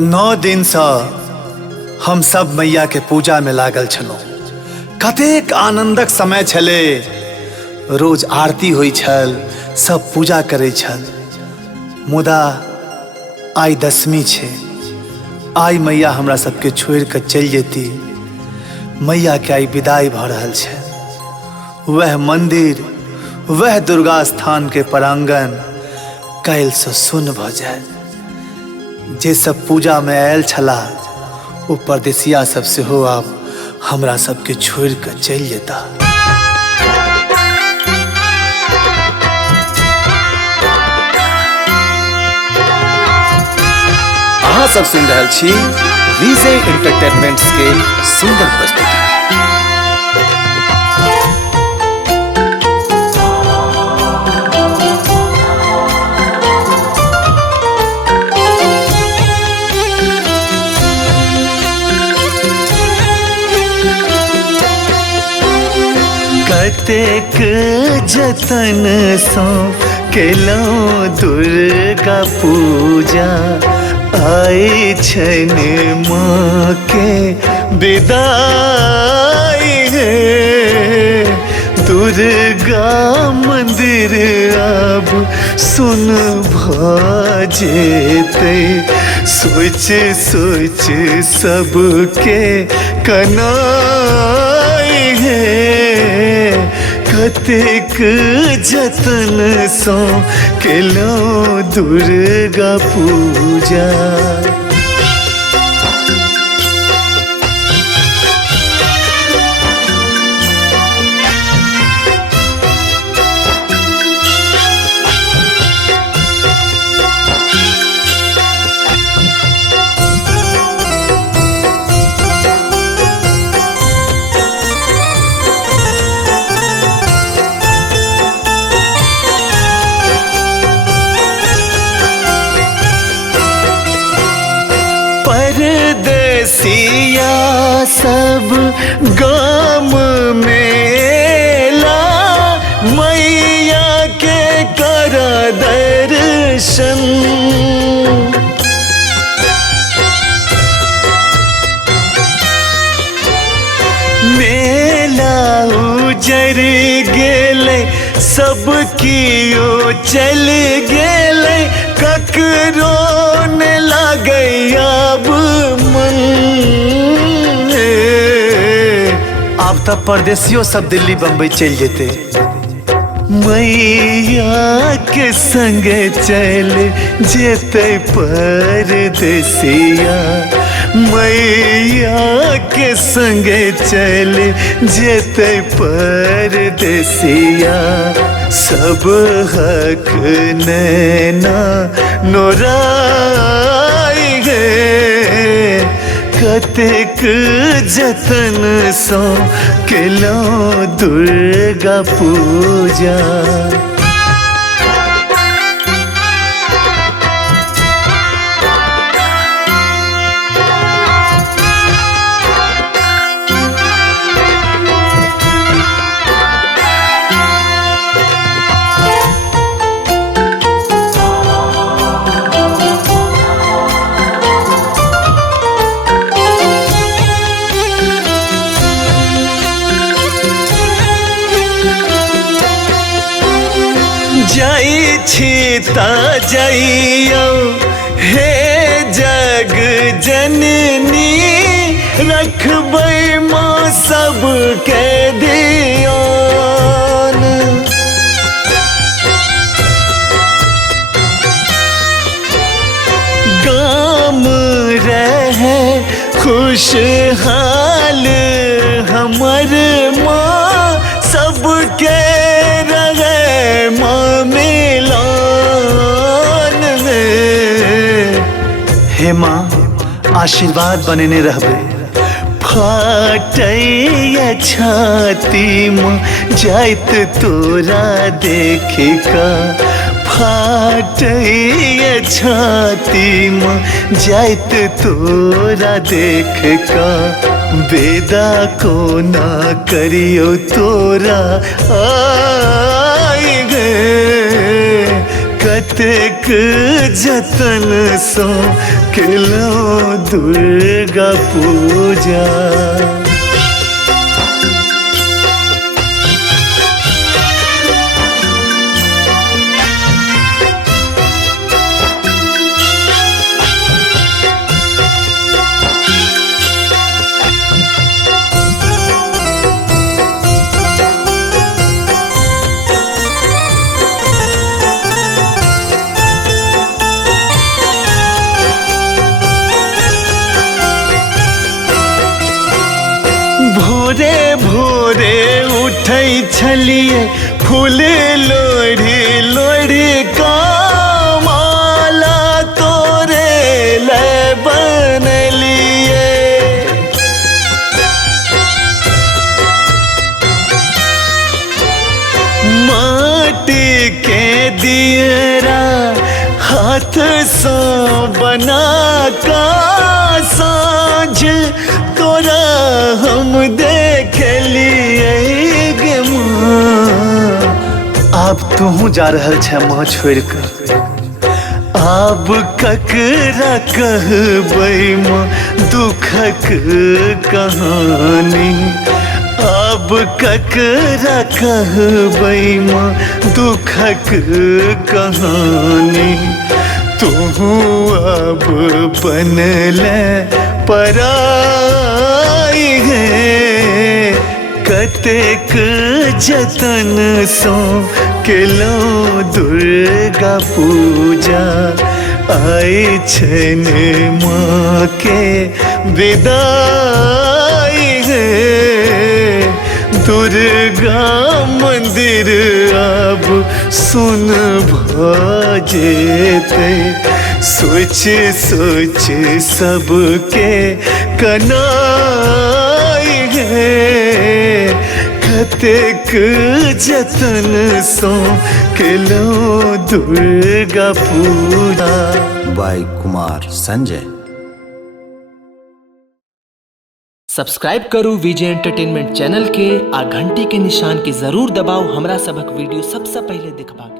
9 दिन से हम सब मैया के पूजा में लागल छलहुँ। कतेक आनंदक समय छले। रोज आरती होइ छल, सब पूजा करै छल। मुदा आई दशमी छे। आई मैया हमरा सबके छोड़ के चल जेती। मैया के आई विदाई भ रहल छे। वह मंदिर, वह दुर्गा स्थान के प्रांगण काल्हि से सुन्न भ जाए। जे सब पूजा में आयल छला ओ परदेसिया सब सेहो आब हमरा सबके छोड़ के चल जेता। अहाँ सब सुन रहल छी विजय एंटरटेनमेंट्स के सुंदर प्रस्तुति। कतेक जतन सो केलहुँ दुर्गा पूजा। आए छन माँ के विदाई है। दुर्गा मंदिर अब सुन भजेते। सोच सोच सबके कनाई है। कतेक जतन सो केलहुँ दुर्गा पूजा। परदेसिया सब गाम मेला। मैया के कर दर्शन। मेला उजर गेले, सब कियो चल गेले। ककरो ने लागे अब मन। अब तब परदेसियों सब दिल्ली बम्बई चल जेते। मैया के संग चल जेते परदेसिया। मैया के संग चल जेते परदेसिया। सब हक नैना नोराई गे। कतेक जतन सो केलहुँ दुर्गा पूजा। जाई छी ता जाइयो हे जग जननी। रखबै माँ सबके ध्यान। गाम रहे खुशहाल हमर माँ। सबके रहे माँ मिलान में। हे माँ आशीर्वाद बनेने रहबे। फाटैया छाती माँ जाइत तोरा देखे का। फाटैया छाती माँ जाइत तोरा देख का। बेदा को ना करियो तोरा आई गे। कतेक जतन सो केलो दुर्गा पूजा। भोरे भोरे उठै छलिए फूल लोढ़ी लोढ़ी का माला तोरे ले बनलिए। माटी के दियरा हाथ सो बना का साँझ तोरा हम देख लिए गे माँ। अब तू जा रहल छै माँ छोड़ कर, आब ककरा कहबै माँ दुखक कहानी। अब ककरा कहबै माँ दुखक कहानी। तू अब बनले पराई है, कतेक जतन सो केलो दुर्गा पूजा। आई छन माँ के विदाई है, दुर्गा मंदिर अब सुन भजेते। सोच सोच सबके कनाई है, कतेक जतन सो केलो दुर्गा पूजा। बाय कुमार संजय। सब्सक्राइब करू विजय एंटरटेनमेंट चैनल के आ घंटी के निशान के जरूर दबाओ हमरा सबक वीडियो सबसे पहले देखबाक।